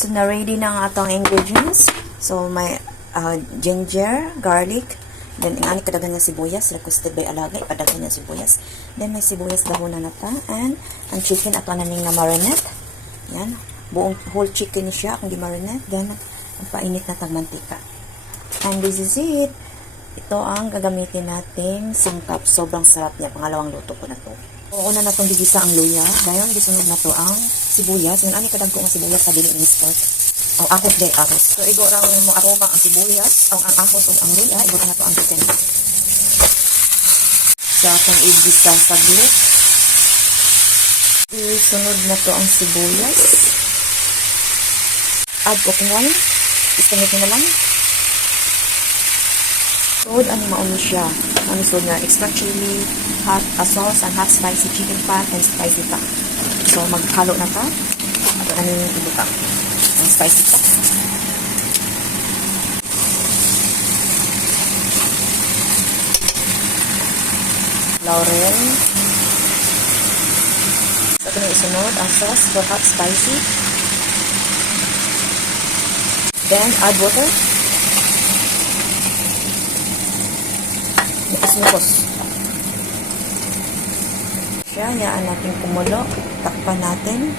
So, na-ready na ang atong ingredients. So, may ginger, garlic, then ang kadagan nga sibuyas, requested by alagay, padagan nga sibuyas. Then, may sibuyas dahonan na ta, and ang chicken ato na ning na marinate. Yan, buong whole chicken ni siya, kung di marinate. Then, ang painit na tagmantika. And this is it. Ito ang gagamitin nating sangkap. Sobrang sarap niya. Pangalawang luto ko na to. Una na itong gigisa ang luya. Dahil gisunod na to ang sibuyas. Yung ani kadag ko ang sibuyas sa dili in store. O ahos din ahos. So igo lang mo aroma ang sibuyas, ang ahos o ang luya, igo na to ang chicken. Sa akong igisa saglit. Isunod na to ang sibuyas. Add cooking oil. Istingit na lang. Food, ano mauni siya? Ano so na extra chili, hot sauce, and hot spicy chicken pot, and spicy pa. So, maghalo na ka. At ano yung ibuka? Ang spicy pa. Laurel. So, ito yung isunod, ang sauce for hot spicy. Then, add water. Nipos. Siya, yaan natin kumulo. Takpan natin.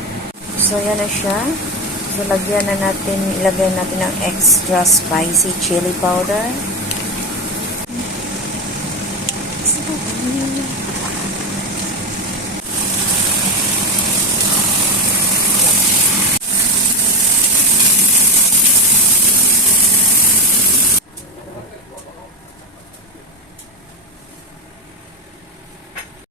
So, yan na siya. So, lagyan na natin, ilagay natin ng extra spicy chili powder.